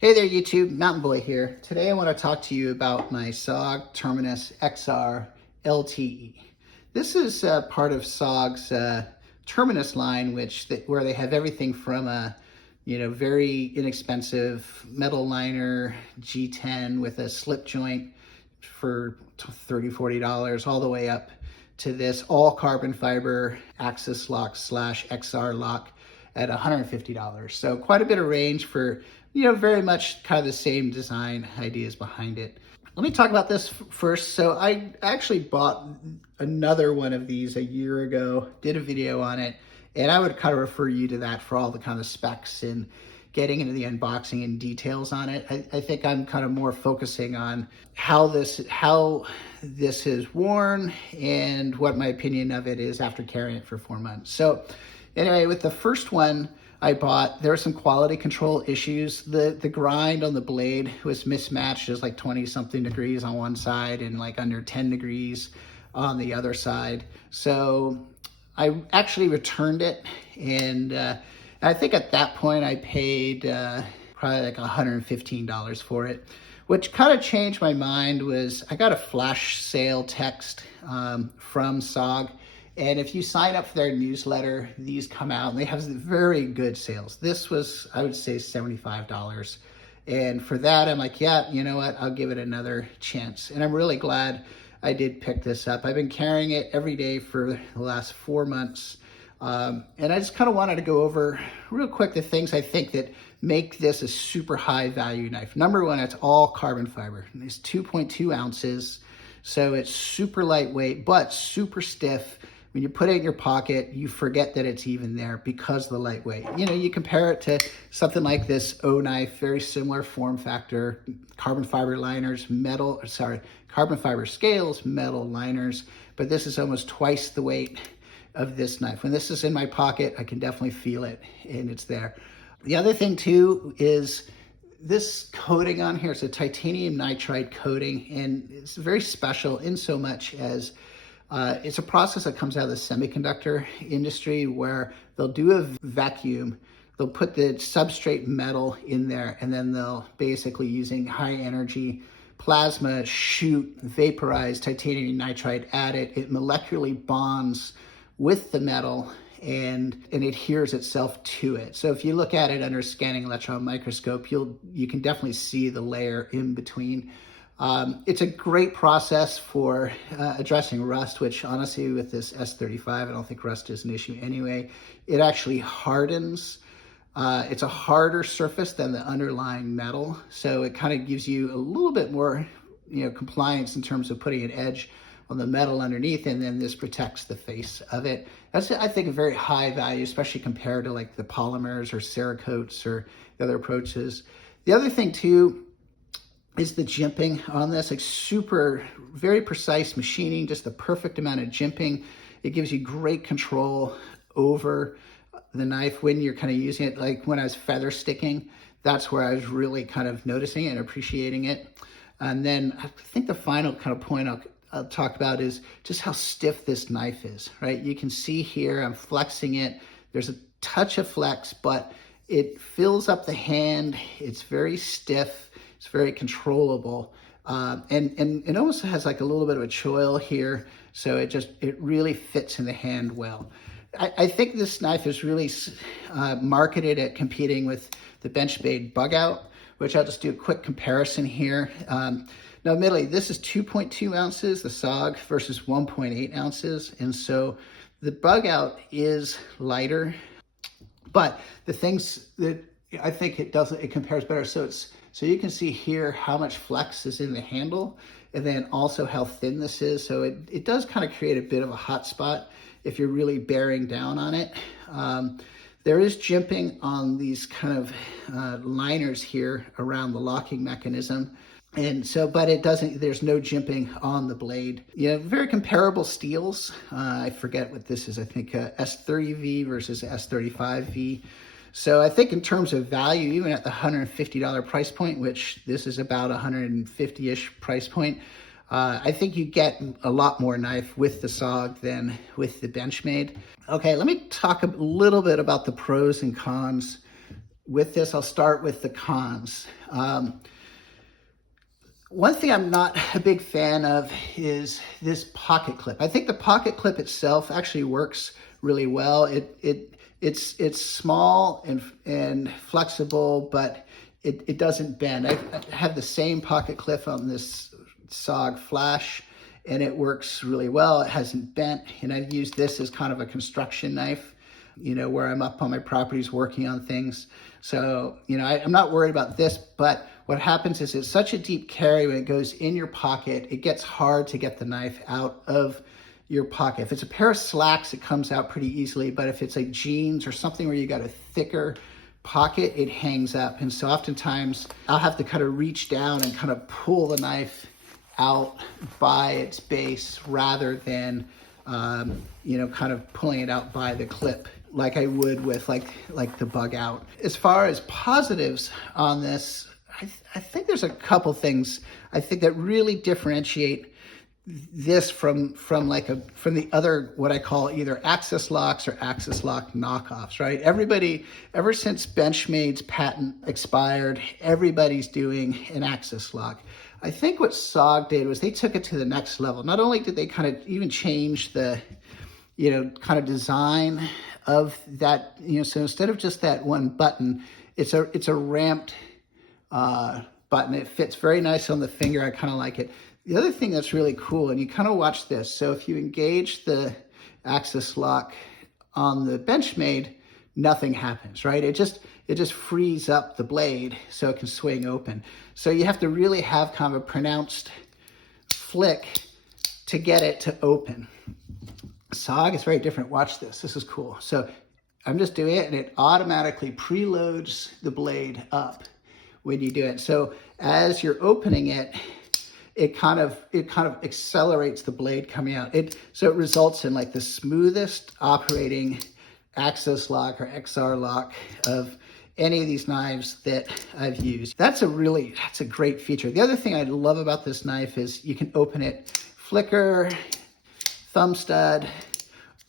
Hey there YouTube, Mountain Boy here. Today I want to talk to you about my SOG Terminus XR LTE. This is part of SOG's Terminus line, where they have everything from a very inexpensive metal liner G10 with a slip joint for $30-$40 all the way up to this all carbon fiber Axis lock / XR lock at $150. So quite a bit of range for very much kind of the same design ideas behind it. Let me talk about this first. So I actually bought another one of these a year ago, did a video on it, and I would kind of refer you to that for all the kind of specs and getting into the unboxing and details on it. I think I'm kind of more focusing on how this is worn and what my opinion of it is after carrying it for 4 months. So anyway, with the first one I bought, there were some quality control issues. The grind on the blade was mismatched. It was like 20 something degrees on one side and like under 10 degrees on the other side. So I actually returned it, and I think at that point I paid probably like $115 for it. Which kind of changed my mind was I got a flash sale text from SOG. And if you sign up for their newsletter, these come out and they have very good sales. This was, I would say, $75. And for that, I'm like, yeah, you know what? I'll give it another chance. And I'm really glad I did pick this up. I've been carrying it every day for the last 4 months. And I just kind of wanted to go over real quick the things I think that make this a super high value knife. Number one, it's all carbon fiber. It's 2.2 ounces. So it's super lightweight, but super stiff. When you put it in your pocket, you forget that it's even there because of the lightweight. You compare it to something like this O knife, very similar form factor, carbon fiber liners, carbon fiber scales, metal liners, but this is almost twice the weight of this knife. When this is in my pocket, I can definitely feel it, and it's there. The other thing too is this coating on here. It's a titanium nitride coating, and it's very special in so much as it's a process that comes out of the semiconductor industry where they'll do a vacuum, they'll put the substrate metal in there, and then they'll basically, using high energy plasma, shoot vaporized titanium nitride at it. It molecularly bonds with the metal and adheres itself to it. So if you look at it under a scanning electron microscope, you can definitely see the layer in between. It's a great process for addressing rust, which honestly with this S35, I don't think rust is an issue anyway. It actually hardens. It's a harder surface than the underlying metal. So it kind of gives you a little bit more compliance in terms of putting an edge on the metal underneath, and then this protects the face of it. That's, I think, a very high value, especially compared to like the polymers or Cerakotes or the other approaches. The other thing too is the jimping on this, like very precise machining, just the perfect amount of jimping. It gives you great control over the knife when you're kind of using it. Like when I was feather sticking, that's where I was really kind of noticing it and appreciating it. And then I think the final kind of point I'll talk about is just how stiff this knife is, right? You can see here, I'm flexing it. There's a touch of flex, but it fills up the hand. It's very stiff. It's very controllable, and it almost has like a little bit of a choil here, so it really fits in the hand well. I think this knife is really marketed at competing with the Benchmade bug out, which I'll just do a quick comparison here. Now, admittedly, this is 2.2 ounces, the SOG, versus 1.8 ounces, and so the bug out is lighter, but the things that I think it compares better. So you can see here how much flex is in the handle, and then also how thin this is. So it does kind of create a bit of a hot spot if you're really bearing down on it. There is jimping on these kind of liners here around the locking mechanism. And so, but there's no jimping on the blade. Very comparable steels. I forget what this is. I think S30V versus S35V. So I think in terms of value, even at the $150 price point, which this is about 150-ish price point, I think you get a lot more knife with the SOG than with the Benchmade. Okay, let me talk a little bit about the pros and cons with this, I'll start with the cons. One thing I'm not a big fan of is this pocket clip. I think the pocket clip itself actually works really well. It's small and flexible, but it doesn't bend. I have the same pocket clip on this SOG Flash, and it works really well. It hasn't bent, and I've used this as kind of a construction knife, you know, where I'm up on my properties working on things. So, you know, I'm not worried about this, but what happens is it's such a deep carry when it goes in your pocket, it gets hard to get the knife out of your pocket. If it's a pair of slacks, it comes out pretty easily, but if it's like jeans or something where you got a thicker pocket, it hangs up. And so oftentimes I'll have to kind of reach down and kind of pull the knife out by its base rather than, you know, kind of pulling it out by the clip like I would with like the bug out. As far as positives on this, I think there's a couple things I think that really differentiate this from the other, what I call either Axis locks or Axis lock knockoffs, right? Everybody, ever since Benchmade's patent expired, everybody's doing an Axis lock. I think what SOG did was they took it to the next level. Not only did they kind of even change the, you know, kind of design of that, you know, so instead of just that one button, it's a ramped button. It fits very nice on the finger. I kind of like it. The other thing that's really cool, and you kind of watch this. So if you engage the Axis lock on the Benchmade, nothing happens, right? It just frees up the blade so it can swing open. So you have to really have kind of a pronounced flick to get it to open. SOG is very different. Watch this. This is cool. So I'm just doing it, and it automatically preloads the blade up when you do it. So as you're opening it, it kind of accelerates the blade coming out. So it results in like the smoothest operating Axis lock or XR lock of any of these knives that I've used. That's a great feature. The other thing I love about this knife is you can open it flicker, thumb stud,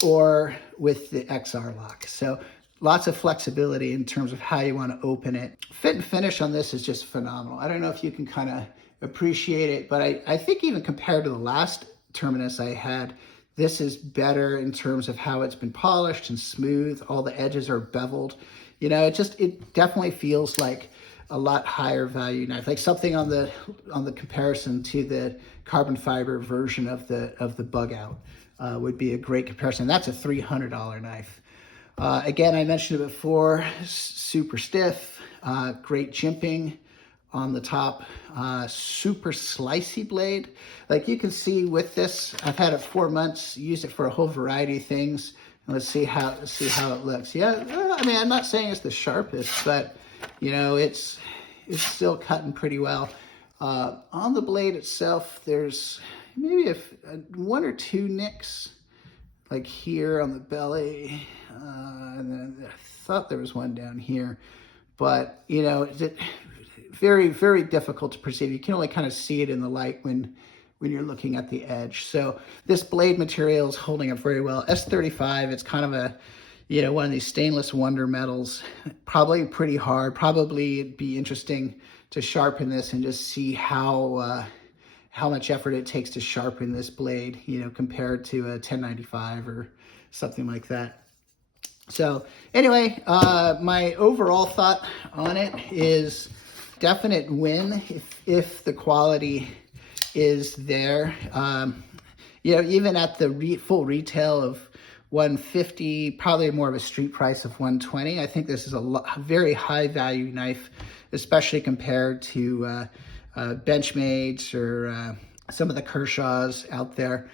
or with the XR lock. So lots of flexibility in terms of how you want to open it. Fit and finish on this is just phenomenal. I don't know if you can kind of appreciate it, but I think even compared to the last Terminus I had, this is better in terms of how it's been polished and smooth. All the edges are beveled. You know, it definitely feels like a lot higher value knife, like something on the comparison to the carbon fiber version of the bug out would be a great comparison. That's a $300 knife. Again, I mentioned it before, super stiff, great jimping on the top, super slicey blade. Like you can see with this, I've had it 4 months, used it for a whole variety of things. And let's see how it looks. Yeah, I mean, I'm not saying it's the sharpest, but you know, it's still cutting pretty well. On the blade itself, there's maybe one or two nicks, like here on the belly, and then I thought there was one down here, but you know, very, very difficult to perceive. You can only kind of see it in the light when you're looking at the edge. So this blade material is holding up very well. S35, it's kind of a, you know, one of these stainless wonder metals, probably pretty hard. Probably it'd be interesting to sharpen this and just see how much effort it takes to sharpen this blade, you know, compared to a 1095 or something like that. So anyway, my overall thought on it is definite win if the quality is there. You know, even at the full retail of $150, probably more of a street price of $120. I think this is a very high value knife, especially compared to Benchmades or some of the Kershaws out there.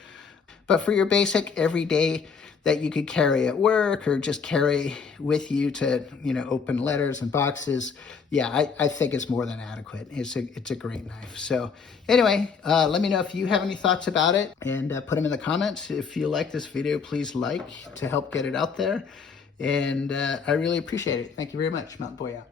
But for your basic everyday that you could carry at work or just carry with you to, you know, open letters and boxes, yeah, I think it's more than adequate. It's a great knife. So anyway, let me know if you have any thoughts about it, and put them in the comments. If you like this video, please like to help get it out there. And I really appreciate it. Thank you very much. Mountain Boy out.